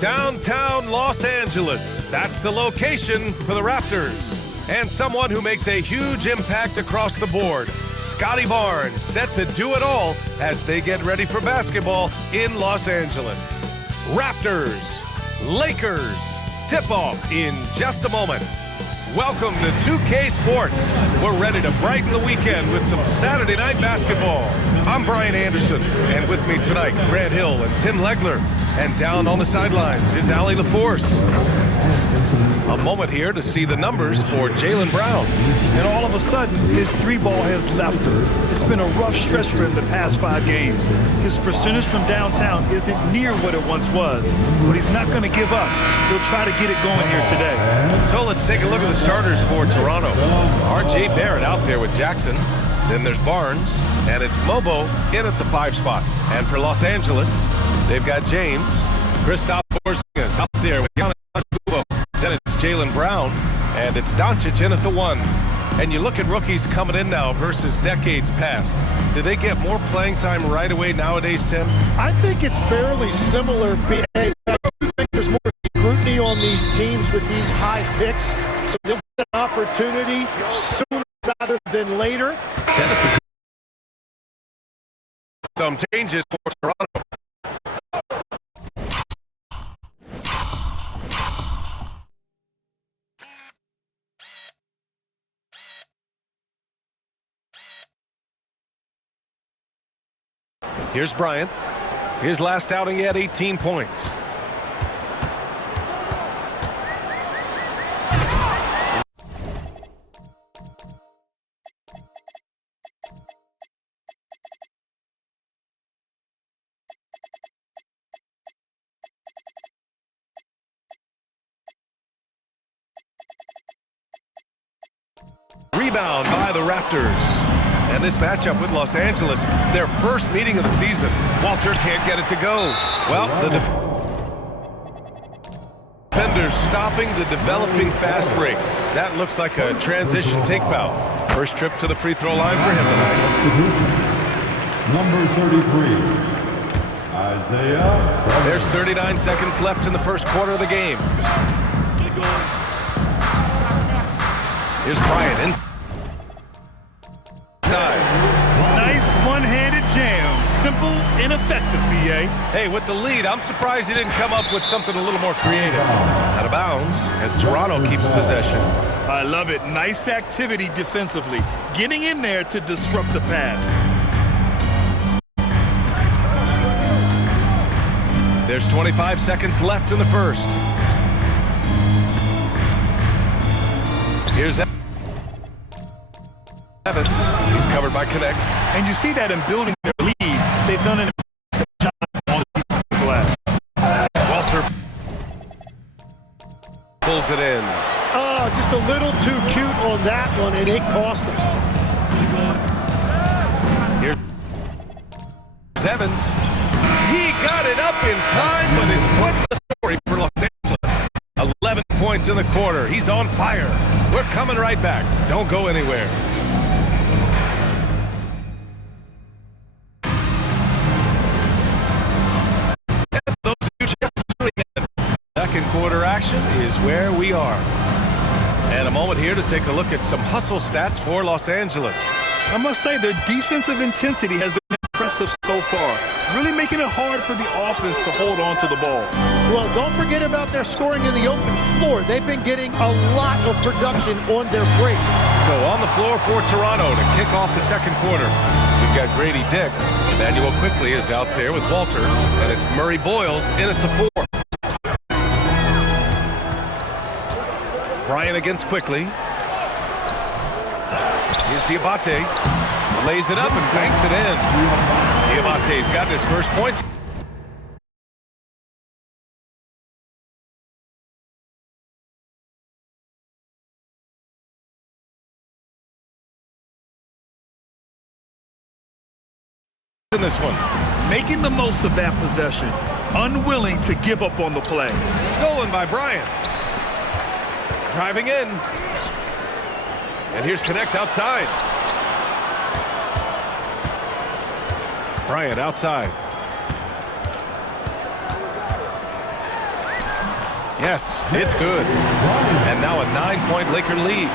Downtown Los Angeles. That's the location for the Raptors. And someone who makes a huge impact across the board. Scotty Barnes set to do it all as they get ready for basketball in Los Angeles. Raptors, Lakers, tip-off in just a moment. Welcome to 2K Sports. We're ready to brighten the weekend with some Saturday night basketball. I'm Bryant Anderson, and with me tonight, Grant Hill and Tim Legler. And down on the sidelines is Allie LaForce. A moment here to see the numbers for Jaylen Brown. And all of a sudden, his three ball has left him. It's been a rough stretch for him the past 5 games. His percentage from downtown isn't near what it once was, but he's not going to give up. He'll try to get it going here today. So let's take a look at the starters for Toronto. R.J. Barrett out there with Jackson. Then there's Barnes, and it's Mobo in at the 5 spot. And for Los Angeles, they've got James, Kristaps Porzingis out there with Giannis Antetokounmpo. Then it's Jaylen Brown, and it's Doncic in at the 1. And you look at rookies coming in now versus decades past. Do they get more playing time right away nowadays, Tim? I think it's fairly similar. I do think there's more scrutiny on these teams with these high picks, so they'll get an opportunity sooner rather than later. Some changes for Toronto. Here's Bryant. His last outing, he had 18 points. Rebound by the Raptors. And this matchup with Los Angeles, their first meeting of the season. Walter can't get it to go. Well, the defenders stopping the developing fast break. That looks like a transition take foul. First trip to the free throw line for him tonight. Number 33, Isaiah. There's 39 seconds left in the first quarter of the game. Here's Bryant in. Nice one-handed jam. Simple and effective, B.A. Hey, with the lead, I'm surprised he didn't come up with something a little more creative. Out of bounds as Toronto keeps possession. I love it. Nice activity defensively. Getting in there to disrupt the pass. There's 25 seconds left in the first. Here's Evans. He's covered by Connect. And you see that in building their lead, they've done an impressive job on the defensive glass. Walter pulls it in. Oh, just a little too cute on that one, and it cost him. Here's Evans. He got it up in time, but it wasn't the story for Los Angeles. 11 points in the quarter. He's on fire. We're coming right back. Don't go anywhere. Second quarter action is where we are. And a moment here to take a look at some hustle stats for Los Angeles. I must say their defensive intensity has been impressive so far, really making it hard for the offense to hold on to the ball. Well, don't forget about their scoring in the open floor. They've been getting a lot of production on their break. So on the floor for Toronto to kick off the second quarter, we've got Grady Dick. Emmanuel Quickly is out there with Walter, and it's Murray Boyles in at the 4. Bryant against Quickly. Here's Diabate. Lays it up and banks it in. Diabate's got his first points. In this one. Making the most of that possession. Unwilling to give up on the play. Stolen by Bryant. Driving in. And here's Connect outside. Bryant outside. Yes, it's good. And now a 9-point Laker lead.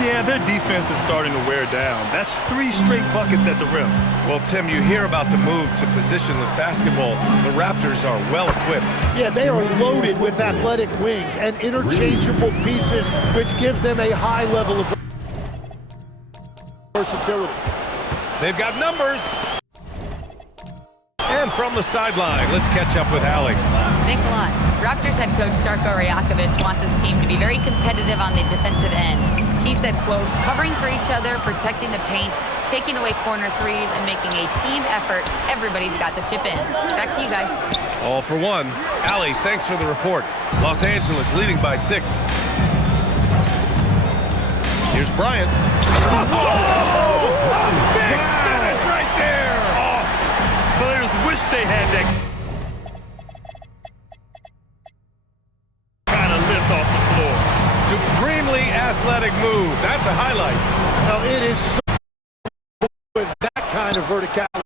Yeah, their defense is starting to wear down. That's 3 straight buckets at the rim. Well, Tim, you hear about the move to positionless basketball. The Raptors are well equipped. Yeah, they are loaded with athletic wings and interchangeable pieces, which gives them a high level of versatility. They've got numbers. And from the sideline, let's catch up with Allie. Thanks a lot. Raptors head coach Darko Rajakovic wants his team to be very competitive on the defensive end. He said, quote, covering for each other, protecting the paint, taking away corner threes, and making a team effort. Everybody's got to chip in. Back to you guys. All for one. Allie, thanks for the report. Los Angeles leading by 6. Here's Bryant. Oh! A big finish right there! Off. Players wish they had that kind of lift off the floor. Supremely athletic move. That's a highlight. Now, it is so with that kind of verticality.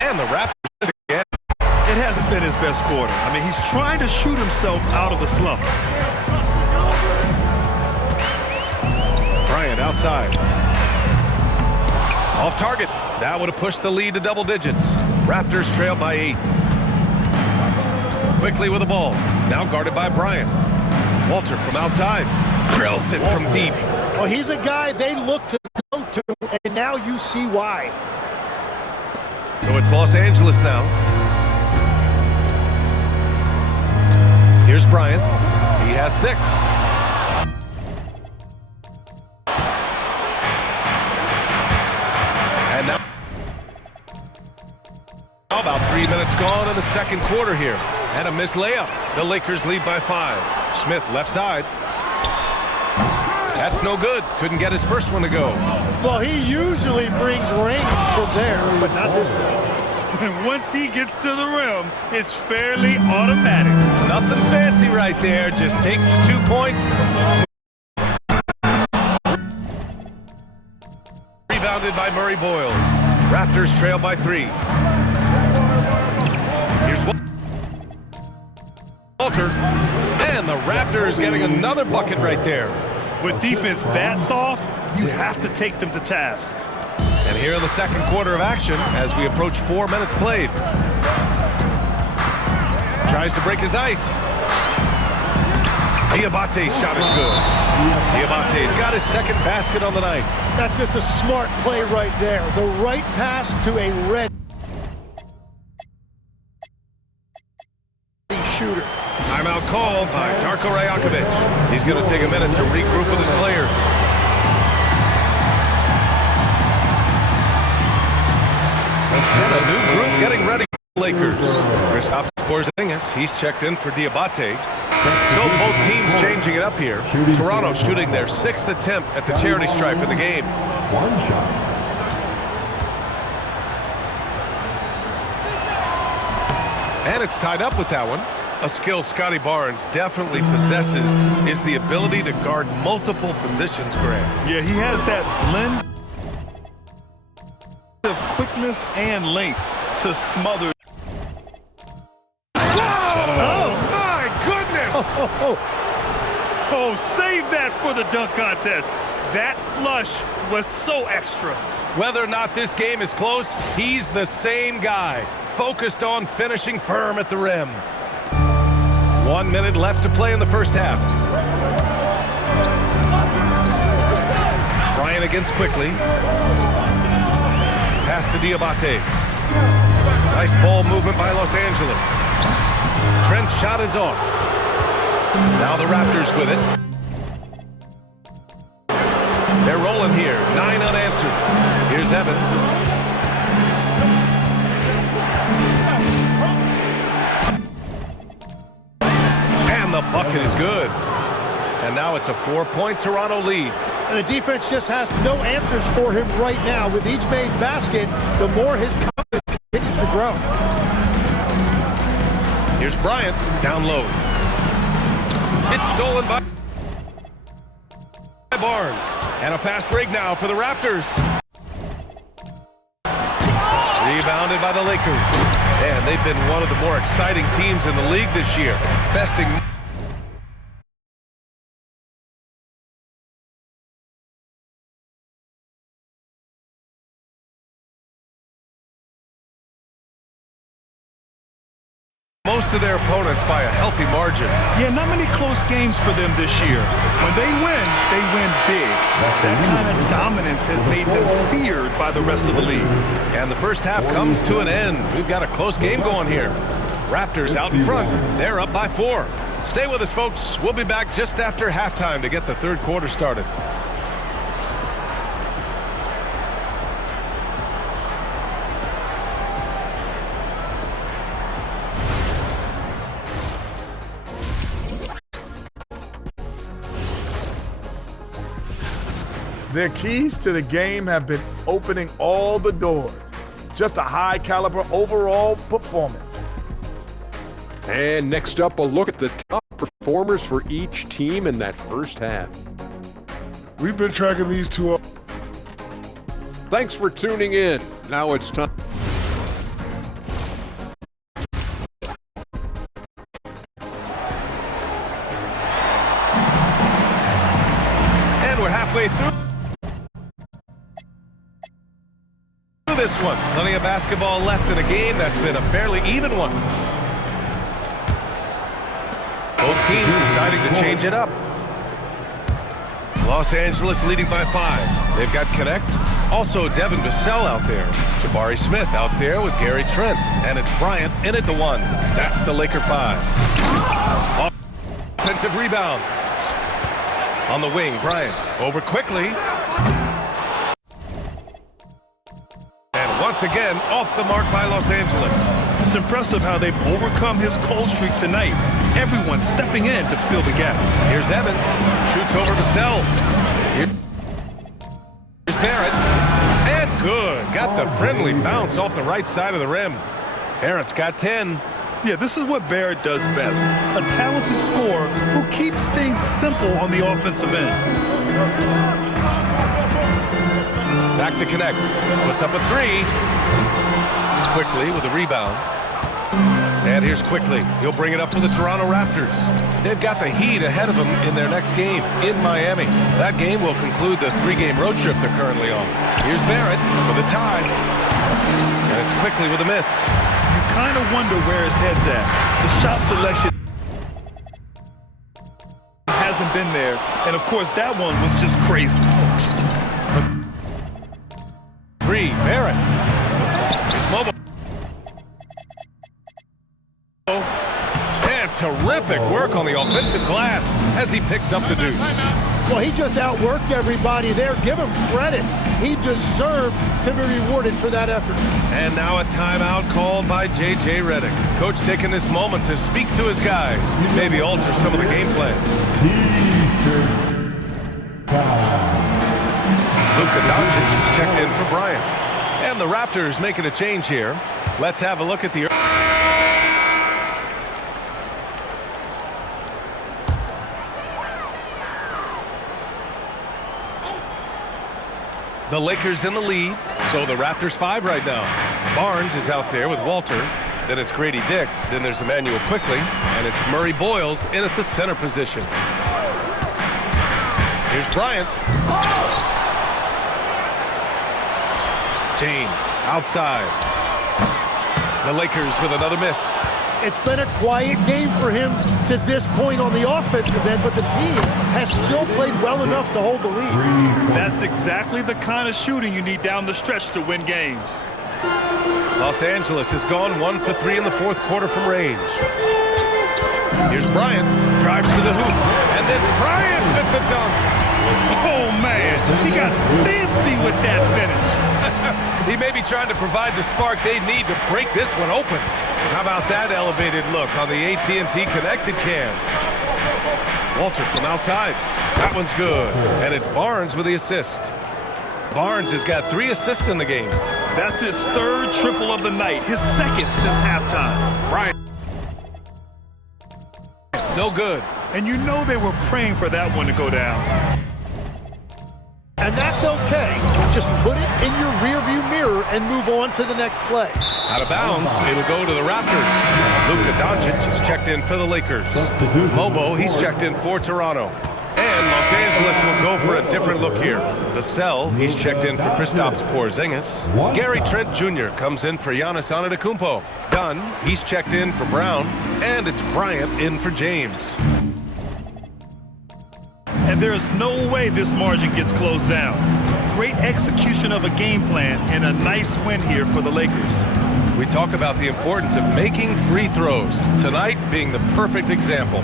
And the Raptors again. It hasn't been his best quarter. I mean, he's trying to shoot himself out of the slump. Bryant outside. Off target. That would have pushed the lead to double digits. Raptors trail by 8. Quickly with the ball. Now guarded by Bryant. Walter from outside. Drills it from deep. Well, he's a guy they look to go to, and now you see why. So it's Los Angeles now. Here's Bryant. He has 6. And now about 3 minutes gone in the second quarter here. And a missed layup. The Lakers lead by 5. Smith left side. That's no good. Couldn't get his first one to go. Well, he usually brings rain from there, but not this time. And once he gets to the rim, it's fairly automatic. Nothing fancy right there. Just takes his 2 points. Rebounded by Murray Boyles. Raptors trail by 3. Here's Walter. And the Raptors getting another bucket right there. With defense that soft, you have to take them to task. And here in the second quarter of action, as we approach 4 minutes played. Tries to break his ice. Diabate's shot is good. Diabate's got his second basket on the night. That's just a smart play right there. The right pass to a red shooter. Timeout called by Darko Rajakovic. He's going to take a minute to regroup with his players. And a new group getting ready for the Lakers. Kristaps Porzingis, he's checked in for Diabate. So both teams changing it up here. Toronto shooting their 6th attempt at the charity stripe of the game. 1 shot. And it's tied up with that one. A skill Scotty Barnes definitely possesses is the ability to guard multiple positions, Grant. Yeah, he has that blend of quickness and length to smother. Oh, my goodness! Oh, save that for the dunk contest. That flush was so extra. Whether or not this game is close, he's the same guy, focused on finishing firm at the rim. 1 minute left to play in the first half. Bryant against quickly. Pass to Diabate. Nice ball movement by Los Angeles. Trent's shot is off. Now the Raptors with it. They're rolling here. 9 unanswered. Here's Evans. The bucket is good. And now it's a 4-point Toronto lead. And the defense just has no answers for him right now. With each made basket, the more his confidence continues to grow. Here's Bryant down low. It's stolen by Barnes. And a fast break now for the Raptors. Rebounded by the Lakers. And they've been one of the more exciting teams in the league this year. Besting most of their opponents by a healthy margin. Yeah, not many close games for them this year. When they win big. That kind of dominance has made them feared by the rest of the league. And the first half comes to an end. We've got a close game going here. Raptors out in front. They're up by 4. Stay with us, folks. We'll be back just after halftime to get the third quarter started. Their keys to the game have been opening all the doors. Just a high-caliber overall performance. And next up, a look at the top performers for each team in that first half. We've been tracking these two up. Thanks for tuning in. Now it's time. And we're halfway through this one. Plenty of basketball left in a game that's been a fairly even one. Both teams deciding to change it up. Los Angeles leading by 5. They've got Connect. Also Devin Vassell out there. Jabari Smith out there with Gary Trent. And it's Bryant in at the 1. That's the Laker 5. Offensive rebound. On the wing, Bryant. Over quickly. And once again, off the mark by Los Angeles. It's impressive how they've overcome his cold streak tonight. Everyone stepping in to fill the gap. Here's Evans. Shoots over Vassell. Here's Barrett. And good. Got the friendly bounce off the right side of the rim. Barrett's got 10. Yeah, this is what Barrett does best. A talented scorer who keeps things simple on the offensive end. Back to Connect. Puts up a 3. Quickly with a rebound. And here's Quickly. He'll bring it up for the Toronto Raptors. They've got the Heat ahead of them in their next game in Miami. That game will conclude the 3-game road trip they're currently on. Here's Barrett for the tie. And it's Quickly with a miss. You kind of wonder where his head's at. The shot selection hasn't been there. And of course, that one was just crazy. 3, Barrett. He's mobile. And terrific work on the offensive glass as he picks up the deuce. Well, he just outworked everybody there. Give him credit. He deserved to be rewarded for that effort. And now a timeout called by J.J. Redick. Coach taking this moment to speak to his guys, maybe alter some of the game plan. Luka Doncic is checked in for Bryant. And the Raptors making a change here. Let's have a look at the... The Lakers in the lead, so the Raptors 5 right now. Barnes is out there with Walter. Then it's Grady Dick. Then there's Emmanuel Quickly. And it's Murray Boyles in at the center position. Here's Bryant. James outside. The Lakers with another miss. It's been a quiet game for him to this point on the offensive end, but the team has still played well enough to hold the lead. That's exactly the kind of shooting you need down the stretch to win games. Los Angeles has gone 1 for 3 in the fourth quarter from range. Here's Bryant. Drives to the hoop. And then Bryant with the dunk. Oh, man. He got fancy with that finish. He may be trying to provide the spark they need to break this one open. How about that elevated look on the AT&T Connected cam? Walter from outside. That one's good. And it's Barnes with the assist. Barnes has got 3 assists in the game. That's his 3rd triple of the night, his 2nd since halftime. Bryant. No good. And you know they were praying for that one to go down. And that's okay. Just put it in your rearview mirror and move on to the next play. Out of bounds, it'll go to the Raptors. Luka Doncic is checked in for the Lakers. Mobo, he's checked in for Toronto. And Los Angeles will go for a different look here. Vassell, he's checked in for Kristaps Porzingis. Gary Trent Jr. comes in for Giannis Antetokounmpo. Dunn, he's checked in for Brown. And it's Bryant in for James. And there's no way this margin gets closed down. Great execution of a game plan and a nice win here for the Lakers. We talk about the importance of making free throws, tonight being the perfect example.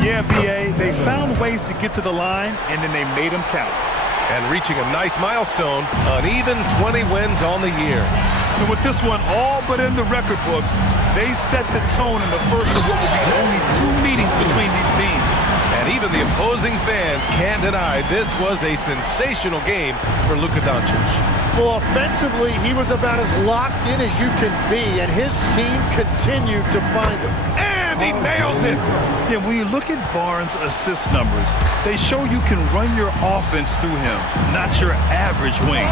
Yeah, B.A., they found ways to get to the line, and then they made them count. And reaching a nice milestone, an even 20 wins on the year. And with this one all but in the record books, they set the tone in the first of what will be only 2 meetings between these teams. And even the opposing fans can't deny this was a sensational game for Luka Doncic. Well, offensively, he was about as locked in as you can be, and his team continued to find him. And he nails it! Yeah, when you look at Barnes' assist numbers, they show you can run your offense through him, not your average wing.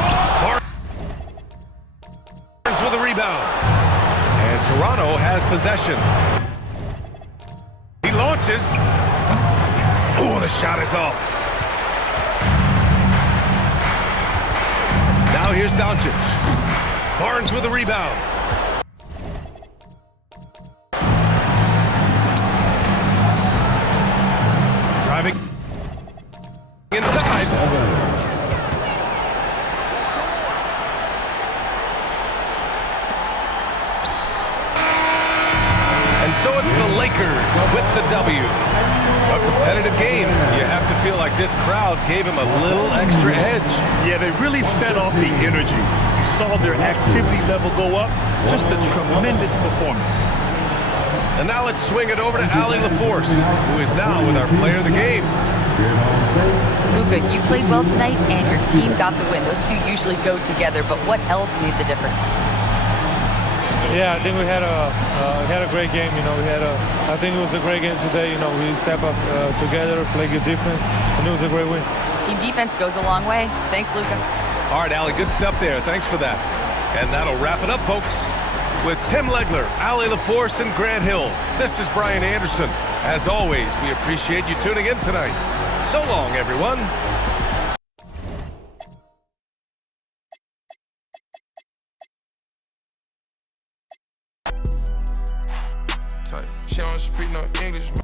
Barnes with a rebound. And Toronto has possession. He launches. Oh, the shot is off. Now here's Doncic. Barnes with a rebound. Driving inside. And so it's the Lakers with the W. A competitive game. You have to feel like this crowd gave him a little extra edge. Yeah, they really fed off the energy. You saw their activity level go up. Just a tremendous performance. And now let's swing it over to Allie LaForce, who is now with our player of the game. Luka, you played well tonight, and your team got the win. Those two usually go together, but what else made the difference? Yeah, I think we had a great game. I think it was a great game today. We step up together, play good defense, and it was a great win. Team defense goes a long way. Thanks, Luka. All right, Allie, good stuff there. Thanks for that. And that'll wrap it up, folks. With Tim Legler, Allie LaForce, and Grant Hill, this is Brian Anderson. As always, we appreciate you tuning in tonight. So long, everyone. She don't speak no English.